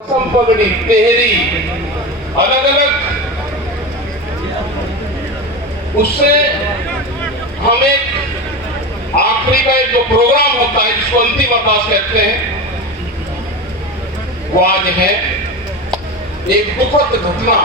पगड़ी तेहरी अलग अलग, उससे हम एक आखिरी का एक जो प्रोग्राम होता है जिसको अंतिम अरदास कहते हैं, वो आज है एक दुखद घटना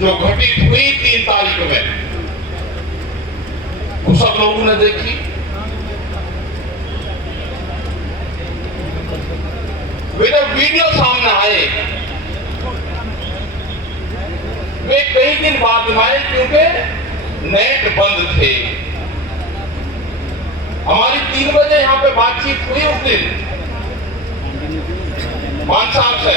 जो घटित हुई 3 तारीख में। वो सब लोगों ने देखी। वे जब वीडियो सामने आए, वे कई दिन बाद में आए क्योंकि नेट बंद थे। हमारी 3 बजे यहाँ पे बातचीत हुई उस दिन मान साहब से,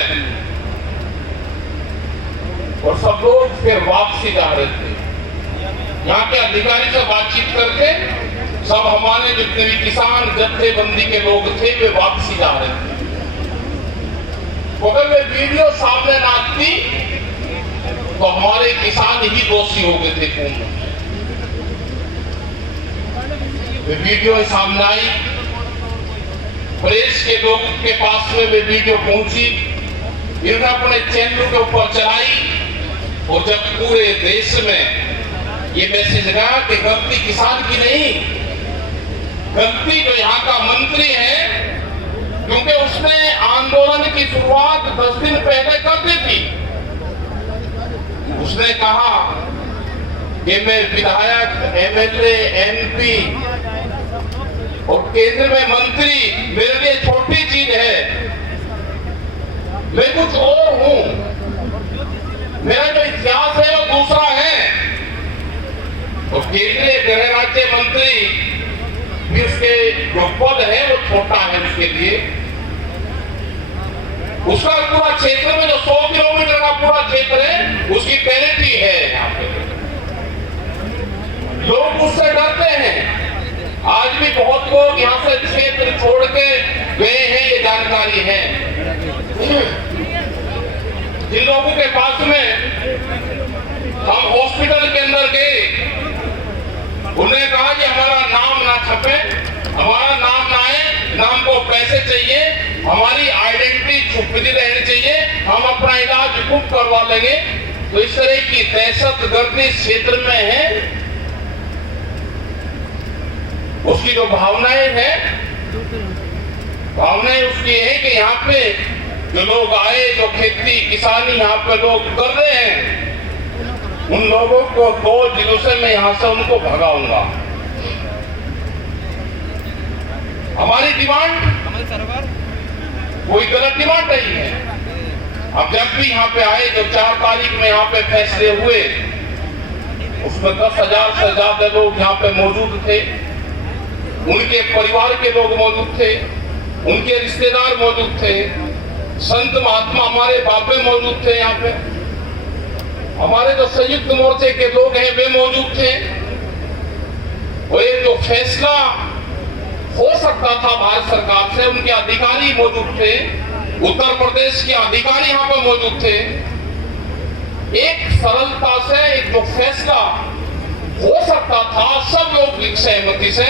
और सब लोग फिर वापसी जा रहे थे। यहाँ के अधिकारी से बातचीत करके सब हमारे जितने भी किसान जत्थेबंदी के लोग थे वे वापसी जा रहे थे। अगर वे वीडियो सामने ना आती तो हमारे किसान ही दोषी हो गए थे कुंभ। वे वीडियो सामने आई, प्रेस के लोग के पास में वे वीडियो पहुंची, इन्होंने अपने चैनल के ऊपर चलाई, और जब पूरे देश में ये मैसेज गया कि गलती किसान की नहीं, गलती जो यहाँ का मंत्री है, क्योंकि उसने आंदोलन की शुरुआत 10 दिन पहले कर दी थी। उसने कहा कि मैं विधायक, एमएलए, एमपी और केंद्र में मंत्री मेरे लिए छोटी चीज है, मैं कुछ और हूं, मेरा जो इतिहास है वो दूसरा है। और केंद्रीय गृह राज्य मंत्री भी उसके जो पद है वो छोटा है उसके लिए। उसका पूरा क्षेत्र में जो 100 किलोमीटर का पूरा क्षेत्र है उसकी टेरिटरी है। यहाँ पे लोग उससे डरते हैं। आज भी बहुत लोग यहाँ से क्षेत्र छोड़ के गए हैं, ये जानकारी है। जिन लोगों के पास में हम हॉस्पिटल के अंदर गए, उन्होंने कहा कि हमारा नाम ना छपे, हमारा नाम ना आए, ना हमको पैसे चाहिए, हमारी आइडेंटिटी छुपी रहनी चाहिए, हम अपना इलाज बुक करवा लेंगे। तो इस तरह की दहशतगर्दी क्षेत्र में है। उसकी जो भावनाएं हैं, भावनाएं उसकी है कि यहाँ पे जो लोग आए, जो खेती किसानी यहाँ पे लोग कर रहे हैं, उन लोगों को 2 दिनों से मैं यहाँ से उनको भगाऊंगा। हमारी डिमांड कोई गलत डिमांड नहीं है। अब जब भी यहाँ पे आए, जो 4 तारीख में यहाँ पे फैसले हुए, उसमें 10,000 से ज्यादा लोग यहाँ पे मौजूद थे। उनके परिवार के लोग मौजूद थे, उनके रिश्तेदार मौजूद थे, संत महात्मा हमारे बापे मौजूद थे। यहाँ पे हमारे जो संयुक्त मोर्चे के लोग हैं वे मौजूद थे। और ये जो फैसला हो सकता था भारत सरकार से, उनके अधिकारी मौजूद थे, उत्तर प्रदेश के अधिकारी यहाँ पर मौजूद थे। एक सरलता से एक जो फैसला हो सकता था सब लोग की सहमति से,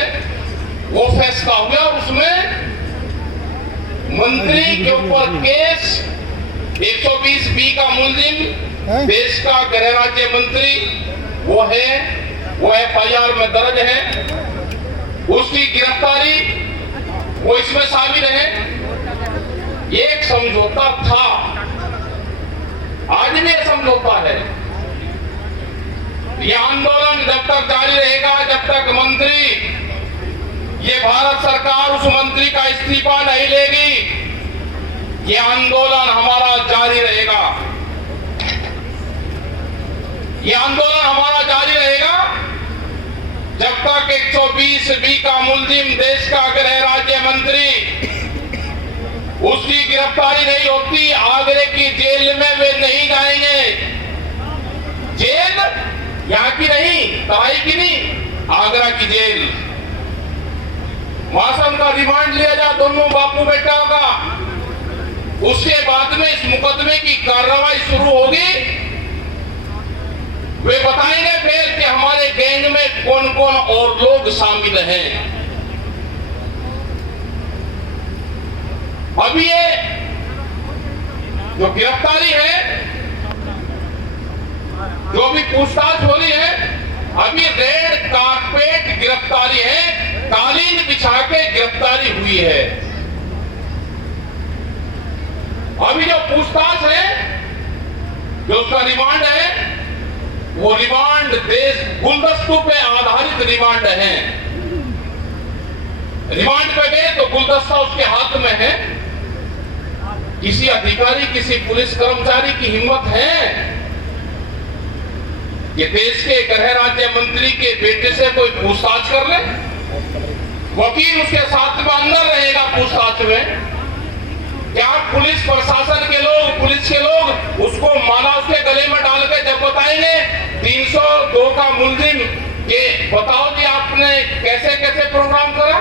वो फैसला हुआ। उसमें मंत्री के ऊपर केस 120B का मुलजिम देश का गृह राज्य मंत्री वो है, वो FIR में दर्ज है, उसकी गिरफ्तारी वो इसमें शामिल है। ये एक समझौता था, आज भी समझौता है। ये आंदोलन जब तक जारी रहेगा, जब तक मंत्री, ये भारत सरकार उस मंत्री का इस्तीफा नहीं लेगी, ये आंदोलन हमारा जारी रहेगा। ये आंदोलन हमारा जारी रहेगा जब तक 120B का मुलजिम देश का गृह राज्य मंत्री, उसकी गिरफ्तारी नहीं होती, आगरे की जेल में वे नहीं जाएंगे। जेल यहाँ की नहीं, तराई की नहीं, आगरा की जेल। वहां से उनका रिमांड लिया जाए दोनों बापू बेटा का। उसके बाद में इस मुकदमे की कार्रवाई शुरू होगी। वे बताएंगे फिर कि हमारे गैंग में कौन कौन और लोग शामिल हैं। अब ये जो गिरफ्तारी है, जो भी पूछताछ हो रही है, अभी रेड कारपेट गिरफ्तारी है, कालीन बिछा के गिरफ्तारी हुई है। अभी जो पूछताछ है, जो उसका रिमांड है, वो रिमांड देश गुलदस्तों पे आधारित रिमांड है। रिमांड पे गए तो गुलदस्ता उसके हाथ में है। किसी अधिकारी, किसी पुलिस कर्मचारी की हिम्मत है कि देश के गृह राज्य मंत्री के बेटे से कोई पूछताछ कर ले? वकील उसके साथ में अंदर रहेगा पूछताछ में। क्या पुलिस प्रशासन के लोग, पुलिस के लोग उसको माला उसके गले में डाल के जब बताएंगे 302 का मुलजिम ये बताओ जी आपने कैसे कैसे प्रोग्राम करा?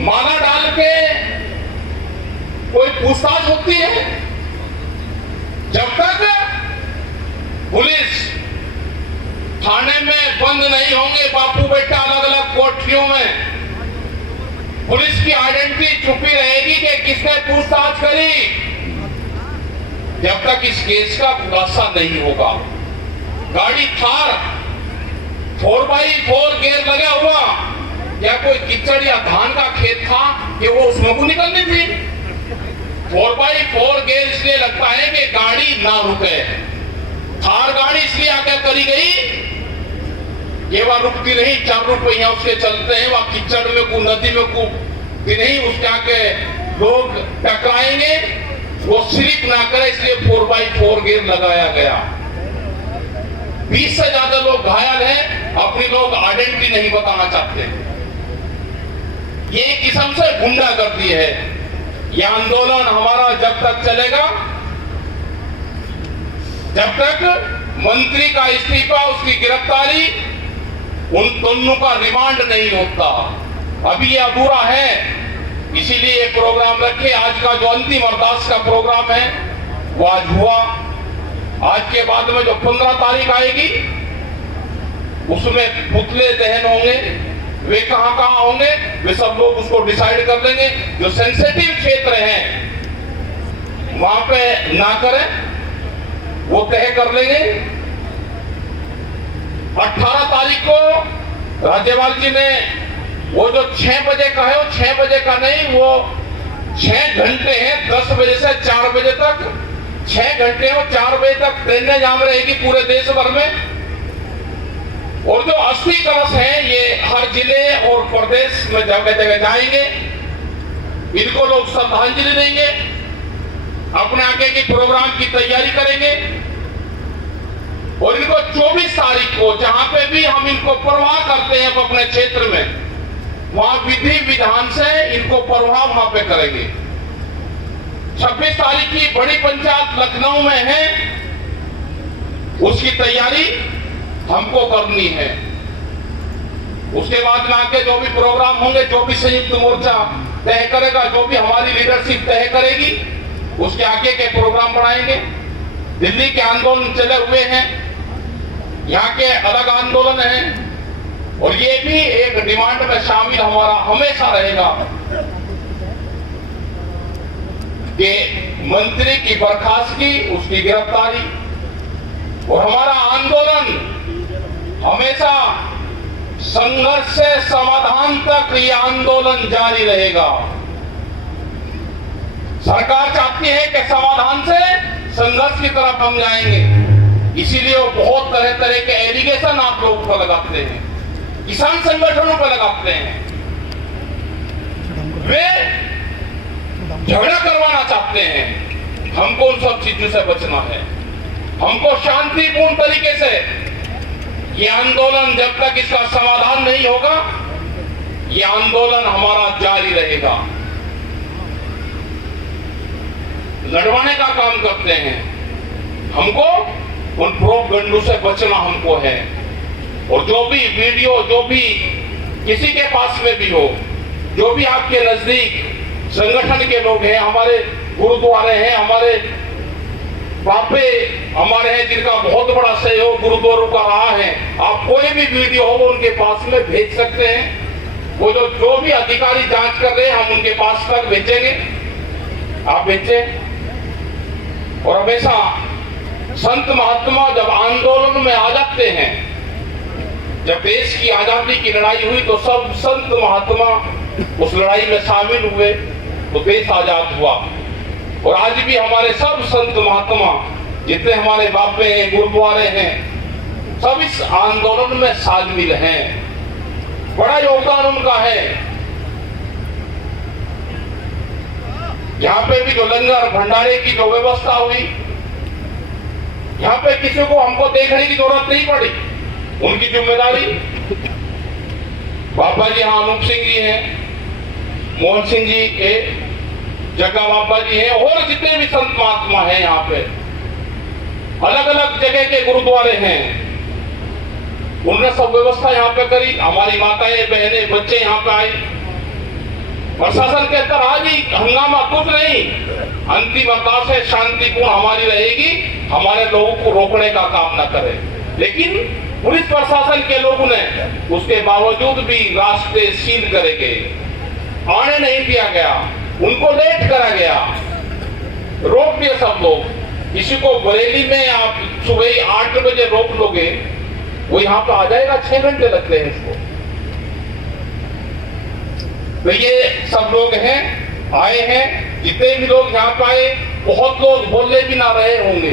माला डाल के कोई पूछताछ होती है? जब तक पुलिस थाने में बंद नहीं होंगे बापू बेटा अलग अलग कोठरियों में, पुलिस की आइडेंटिटी छुपी रहेगी कि किसने पूछताछ करी, जब तक इस केस का खुलासा नहीं होगा। गाड़ी थार 4x4 गेयर लगा हुआ, क्या कोई कीचड़ या धान का खेत था कि वो उसमें को निकलनी थी? 4x4 गेयर इसलिए लगता है कि गाड़ी ना रुके। थार गाड़ी इसलिए आगे करी गई, ये वहां रुकती नहीं, 4 रुपये उसके चलते हैं, वहां कीचड़ में को नदी में को नहीं, उसके आके लोग टकराएंगे, वो स्लिप ना करे, इसलिए 4x4 गेयर लगाया गया। 20 से ज्यादा लोग घायल हैं, अपनी लोग आइडेंटिटी नहीं बताना चाहते। ये किस्म से गुंडागर्दी है। ये आंदोलन हमारा जब तक चलेगा, जब तक मंत्री का इस्तीफा, उसकी गिरफ्तारी, उन दोनों का रिमांड नहीं होता। अभी ये अधूरा है, इसीलिए ये प्रोग्राम रखे। आज का जो अंतिम अरदास का प्रोग्राम है वो आज हुआ। आज के बाद में जो 15 तारीख आएगी उसमें पुतले दहन होंगे। वे कहां कहां होंगे वे सब लोग उसको डिसाइड कर लेंगे। जो सेंसिटिव क्षेत्र हैं वहां पे ना करें, वो तय कर लेंगे। 18 तारीख को राज्यपाल जी ने वो जो 6 बजे का है, वो 6 बजे का नहीं, वो 6 घंटे हैं, 10 बजे से 4 बजे तक 6 घंटे और 4 बजे तक ट्रेनें जाम रहेगी पूरे देश भर में। और जो अस्थि कलश है ये हर जिले और प्रदेश में जगह जगह जाएंगे। इनको लोग श्रद्धांजलि देंगे, अपने आगे की प्रोग्राम की तैयारी करेंगे। और इनको 24 तारीख को जहां पे भी हम इनको परवाह करते हैं अपने क्षेत्र में, वहां विधि विधान से इनको परवाह वहां पे करेंगे। 26 तारीख की बड़ी पंचायत लखनऊ में है, उसकी तैयारी हमको करनी है। उसके बाद में आके जो भी प्रोग्राम होंगे, जो भी संयुक्त मोर्चा तय करेगा, जो भी हमारी लीडरशिप तय करेगी, उसके आगे के प्रोग्राम बनाएंगे। दिल्ली के आंदोलन चले हुए हैं, यहाँ के अलग आंदोलन हैं, और ये भी एक डिमांड में शामिल हमारा हमेशा रहेगा कि मंत्री की बर्खास्तगी, उसकी गिरफ्तारी। और हमारा आंदोलन हमेशा संघर्ष से समाधान तक ये आंदोलन जारी रहेगा। सरकार चाहती है कि समाधान से संघर्ष की तरफ हम जाएंगे, इसीलिए वो बहुत तरह तरह के एलिगेशन आप लोगों पर लगाते हैं, किसान संगठनों पर लगाते हैं। वे झगड़ा करवाना चाहते हैं। हमको उन सब चीजों से बचना है। हमको शांतिपूर्ण तरीके से ये आंदोलन, जब तक इसका समाधान नहीं होगा, ये आंदोलन हमारा जारी रहेगा। लड़वाने का काम करते हैं। हमको उन प्रोपगंडों से बचना हमको है। और जो भी वीडियो, जो भी किसी के पास में भी हो, जो भी आपके नजदीक संगठन के लोग हैं, हमारे गुरुद्वारे हैं, हमारे बापे हमारे हैं जिनका बहुत बड़ा सहयोग गुरुद्वारों का रहा है, आप कोई भी वीडियो हो उनके पास में भेज सकते हैं। वो जो भी अधिकारी जांच कर रहे हैं, हम उनके पास तक बेचेंगे, आप बेचे। और हमेशा संत महात्मा जब आंदोलन में आ जाते हैं, जब देश की आजादी की लड़ाई हुई तो सब संत महात्मा उस लड़ाई में शामिल हुए तो देश आजाद हुआ। और आज भी हमारे सब संत महात्मा जितने हमारे बाबे हैं, गुरुद्वारे हैं, सब इस आंदोलन में शामिल हैं। बड़ा योगदान उनका है। यहाँ पे भी जो लंगर भंडारे की जो व्यवस्था हुई, यहाँ पे किसी को हमको देखने की जरूरत नहीं पड़ी, उनकी जिम्मेदारी। बाबा जी यहाँ अनूप सिंह जी हैं, मोहन सिंह जी के जग्गा बाबा जी हैं, और जितने भी संत महात्मा हैं यहाँ पे, अलग अलग जगह के गुरुद्वारे हैं, उन्होंने सब व्यवस्था यहाँ पे करी। हमारी माताएं बहनें बच्चे यहाँ पे आए। प्रशासन के अंदर आज ही हंगामा कुछ नहीं, अंतिम अरदास है शांतिपूर्ण हमारी रहेगी, हमारे लोगों को रोकने का काम न करे। लेकिन पुलिस प्रशासन के लोगों ने उसके बावजूद भी रास्ते सील करे गए, आने नहीं दिया गया, उनको लेट करा गया, रोक दिए सब लोग। किसी को बरेली में आप सुबह 8 बजे रोक लोगे, वो यहाँ पे आ जाएगा, 6 घंटे लगते हैं इसको। तो ये सब लोग हैं, आए हैं, जितने भी लोग यहाँ पे आए, बहुत लोग बोलने भी ना रहे होंगे।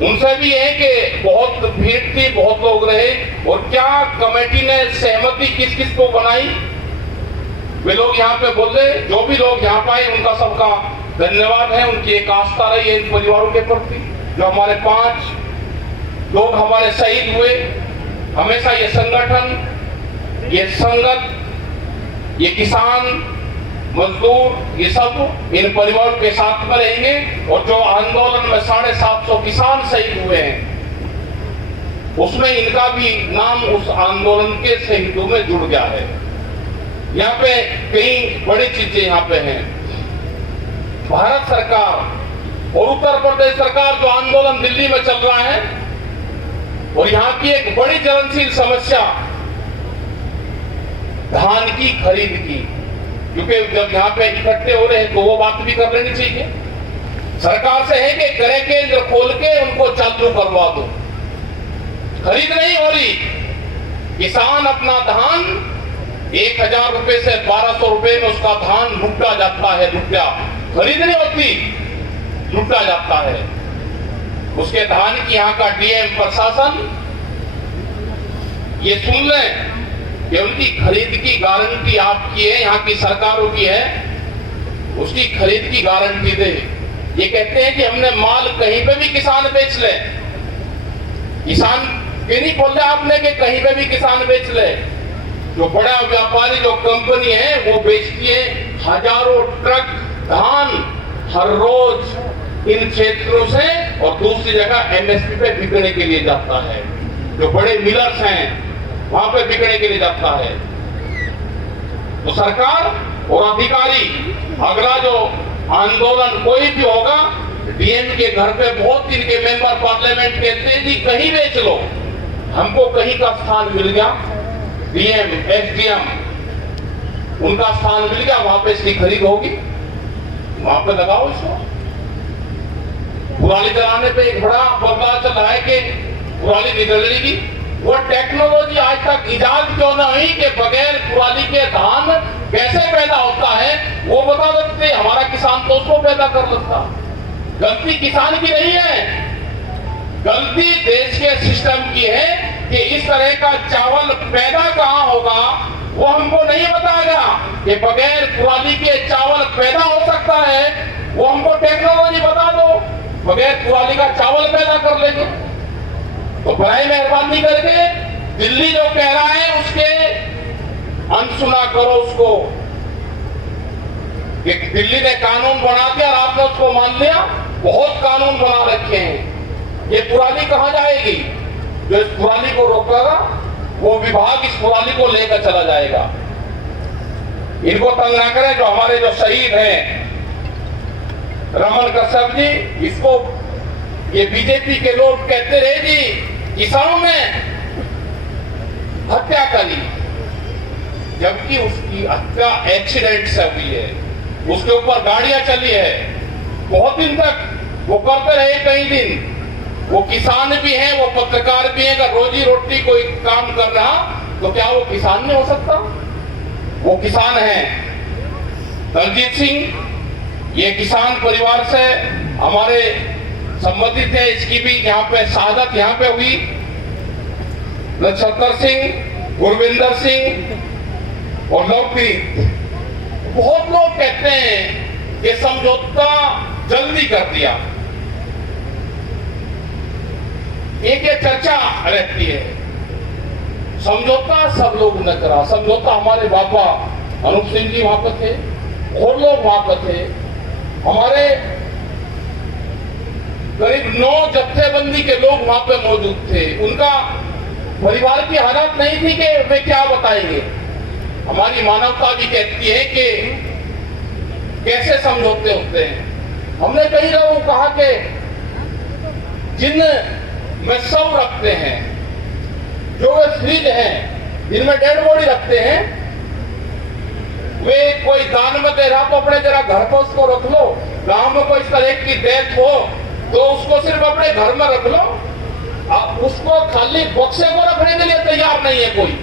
उनसे भी है कि बहुत भीड़ थी, बहुत लोग रहे। और क्या कमेटी ने सहमति किस किस को बनाई, वे लोग यहाँ पे बोले। जो भी लोग यहाँ पे आए उनका सबका धन्यवाद है। उनकी एक आस्था रही है इन परिवारों के प्रति। जो हमारे 5 लोग हमारे शहीद हुए, हमेशा ये संगठन, ये संगत, ये किसान मजदूर, ये सब इन परिवारों के साथ में रहेंगे। और जो आंदोलन में 750 किसान शहीद हुए हैं, उसमें इनका भी नाम उस आंदोलन के शहीदों में जुड़ गया है। यहाँ पे कई बड़ी चीजें यहाँ पे हैं। भारत सरकार और उत्तर प्रदेश सरकार जो आंदोलन दिल्ली में चल रहा है, और यहाँ की एक बड़ी ज्वलनशील समस्या धान की खरीद की, क्योंकि जब यहाँ पे इकट्ठे हो रहे हैं तो वो बात भी कर लेनी चाहिए। सरकार से है कि क्रय केंद्र खोल के उनको चालू करवा दो। खरीद नहीं हो रही, किसान अपना धान 1000 रुपए से 1200 रुपए में उसका धान लुटा जाता है। रुपया खरीद नहीं होती, लुटा जाता है। उसके धान की यहाँ का डीएम प्रशासन ये सुन लें कि उनकी खरीद की गारंटी आपकी है, यहाँ की सरकारों की है, उसकी खरीद की गारंटी दे। ये कहते हैं कि हमने माल कहीं पे भी किसान बेच ले। किसान ये नहीं बोल रहे आपने कि कहीं पे भी किसान बेच ले। जो बड़ा व्यापारी जो कंपनी है वो बेचती है हजारों ट्रक धान हर रोज इन क्षेत्रों से, और दूसरी जगह एमएसपी पे बिकने के लिए जाता है। जो बड़े मिलर्स हैं वहां पे बिकने के लिए जाता है। तो सरकार और अधिकारी, अगला जो आंदोलन कोई भी होगा, डीएम के घर पे बहुत इनके मेंबर पार्लियामेंट कहते हैं जी कहीं बेच लो, हमको कहीं का स्थान मिल गया, डीएम एसडीएम उनका स्थान मिल गया, वहां पे इसकी खरीद होगी, वहां पे लगाओ इसको। पुराली जलाने पे एक बड़ा बदलाव चल रहा है कि पुराली निकलेगी। वो टेक्नोलॉजी आज तक इजाद क्यों न हुई कि बगैर पुराली के धान कैसे पैदा होता है वो बता सकते। हमारा किसान तो उसको पैदा कर सकता। गलती किसान की नहीं है, गलती देश के सिस्टम की है कि इस तरह का चावल पैदा कहां होगा वो हमको नहीं बताएगा। कि बगैर पुराली के चावल पैदा हो सकता है, वो हमको टेक्नोलॉजी बता दो, बगैर पुराली का चावल पैदा कर लेंगे। तो बड़ी मेहरबानी करके दिल्ली जो कह रहा है उसके अनसुना करो उसको। दिल्ली ने कानून बना दिया और आपने उसको मान लिया। बहुत कानून बना रखे हैं। ये पुराली कहां जाएगी? जो इस पुराली को रोकेगा वो विभाग इस पुराली को लेकर चला जाएगा। इनको तंग ना करें। जो हमारे जो शहीद हैं रमन कश्यप जी, इसको ये बीजेपी के लोग कहते रहे जी किसानों ने हत्या करी, जबकि उसकी हत्या एक्सीडेंट से हुई है, उसके ऊपर गाड़ियां चली है, बहुत दिन तक वो करते रहे, कई दिन। वो किसान भी है, वो पत्रकार भी है। अगर रोजी रोटी कोई काम कर रहा तो क्या वो किसान नहीं हो सकता? वो किसान है। दलजीत सिंह ये किसान परिवार से हमारे संबंधित है, इसकी भी यहाँ पे शहादत यहाँ पे हुई। नक्षत्र सिंह, गुरविंदर सिंह और लवप्रीत। बहुत लोग कहते हैं कि समझौता जल्दी कर दिया, एक ये चर्चा रहती है। समझौता सब लोग न करा, समझौता हमारे बाबा अनूप सिंह जी वहां पर थे और लोग वहां पर थे। हमारे करीब 9 जत्थेबंदी के लोग वहां पे मौजूद थे। उनका परिवार की हालत नहीं थी कि वे क्या बताएंगे। हमारी मानवता भी कहती है कि कैसे समझौते होते हैं। हमने कई लोगों को कहा कि जिन में शव रखते हैं, जो वे फ्रिज हैं, जिनमें डेड बॉडी रखते हैं, वे कोई दान में दे रहा तो अपने जरा घर पर उसको रख लो। गांव में कोई इस तरह की डेथ हो तो उसको सिर्फ अपने घर में रख लो। आप उसको खाली बक्से को रखने के लिए तैयार नहीं है कोई।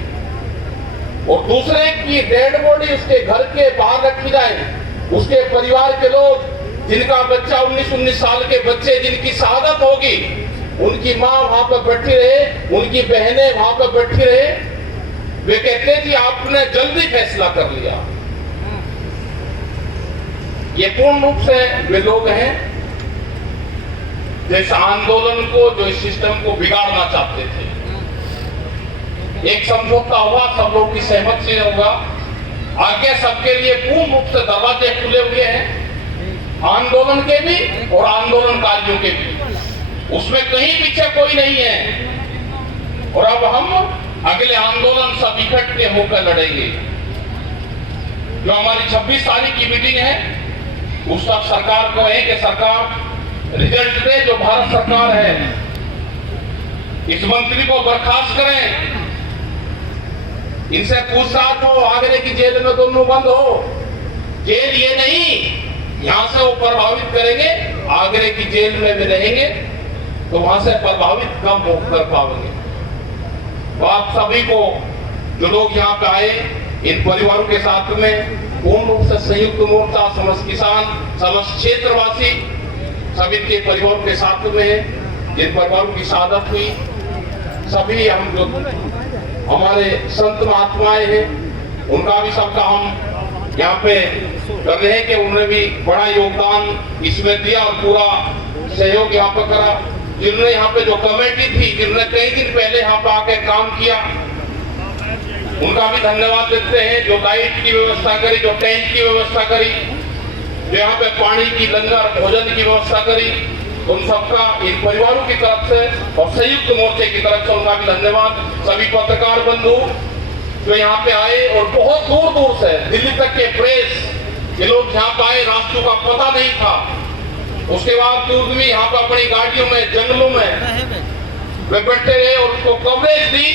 और दूसरे की डेड बॉडी उसके घर के बाहर रखी जाए, उसके परिवार के लोग, जिनका बच्चा 19-19 साल के बच्चे जिनकी शहादत होगी, उनकी माँ वहां पर बैठी रहे, उनकी बहनें वहां पर बैठी रहे। वे कहते जी आपने जल्दी फैसला कर लिया। ये पूर्ण रूप से वे लोग हैं जिस आंदोलन को, जो इस सिस्टम को बिगाड़ना चाहते थे। एक समझौता हुआ, सब लोग की सहमति से होगा। आगे सबके लिए पूर्ण रूप से दरवाजे खुले हुए हैं, आंदोलन के भी और आंदोलनकारियों के भी। उसमें कहीं पीछे कोई नहीं है। और अब हम अगले आंदोलन सब इकट्ठे होकर लड़ेंगे। जो हमारी 26 तारीख की मीटिंग है, उस तक सरकार को है कि सरकार रिजल्ट दे। जो भारत सरकार है, इस मंत्री को बर्खास्त करें, इनसे पूछताछ हो, आगरे की जेल में दोनों बंद हो। जेल ये नहीं, यहां से वो प्रभावित करेंगे, आगरे की जेल में भी रहेंगे तो वहां से प्रभावित कम कर पाएंगे। तो आप सभी को, जो लोग यहाँ पे आए, इन परिवारों के साथ में पूर्ण रूप से संयुक्त मोर्चा, समस्त किसान, समस्त क्षेत्रवासी सभी के परिवारों के साथ में है। जिन परिवारों की शहादत हुई, सभी हम जो हमारे संत महात्माएं हैं, उनका भी सबका हम यहाँ पे कर रहे हैं कि उन्होंने भी बड़ा योगदान इसमें दिया और पूरा सहयोग यहाँ पे करा। जिन्होंने यहाँ पे जो कमेटी थी, जिन्होंने कई दिन पहले यहाँ पे आके काम किया, उनका भी धन्यवाद देते हैं। जो लाइट की व्यवस्था करी, जो टेंट की व्यवस्था करी, जो यहाँ पे पानी की, लंगर, भोजन की व्यवस्था करी, उन सबका इन परिवारों की तरफ से और संयुक्त मोर्चे की तरफ से उनका भी धन्यवाद। सभी पत्रकार बंधु जो यहाँ पे आए और बहुत दूर दूर से, दिल्ली तक के प्रेस, ये लोग यहाँ पे आए, रास्तों का पता नहीं था, उसके बावजूद भी यहाँ पे अपनी गाड़ियों में, जंगलों में वे बैठे रहे और उसको कवरेज दी।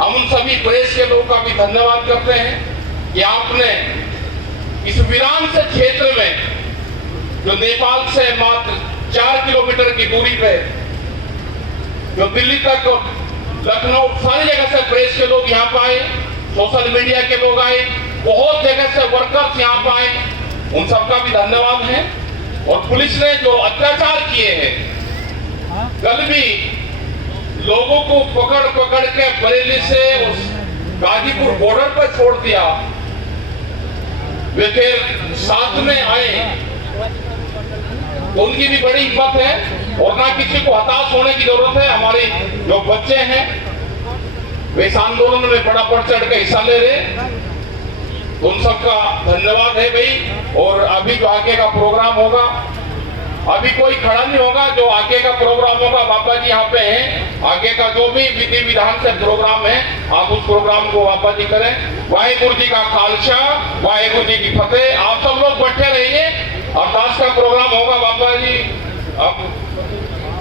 हम उन सभी प्रेस के लोगों का भी धन्यवाद करते हैं कि आपने इस वीरान से क्षेत्र में, जो नेपाल से मात्र 4 किलोमीटर की दूरी पे, जो दिल्ली तक और लखनऊ, सारी जगह से प्रेस के लोग यहाँ पे आए, सोशल मीडिया के लोग आए, बहुत जगह से वर्कर्स यहाँ पे आए, उन सबका भी धन्यवाद है। और पुलिस ने जो अत्याचार किए हैं, कल भी लोगों को पकड़ पकड़ के बरेली से उस गाजीपुर बॉर्डर पर छोड़ दिया, वे फिर साथ में आए, तो उनकी भी बड़ी हिम्मत है और ना किसी को हताश होने की जरूरत है। हमारे जो बच्चे हैं वे इस आंदोलन में बड़ा बढ़ चढ़ के हिस्सा ले रहे, तो उन सबका धन्यवाद है भाई। और अभी जो आगे का प्रोग्राम होगा, अभी कोई खड़ा नहीं होगा, जो आगे का प्रोग्राम होगा, बाबा जी यहाँ पे हैं, आगे का जो भी विधि विधान से प्रोग्राम है, आप उस प्रोग्राम को बाबा जी करें। वाहेगुरु जी का खालसा, वाहेगुरु जी की फतेह। आप सब लोग बैठे रहिए, अरदास का प्रोग्राम होगा, बाबा जी अब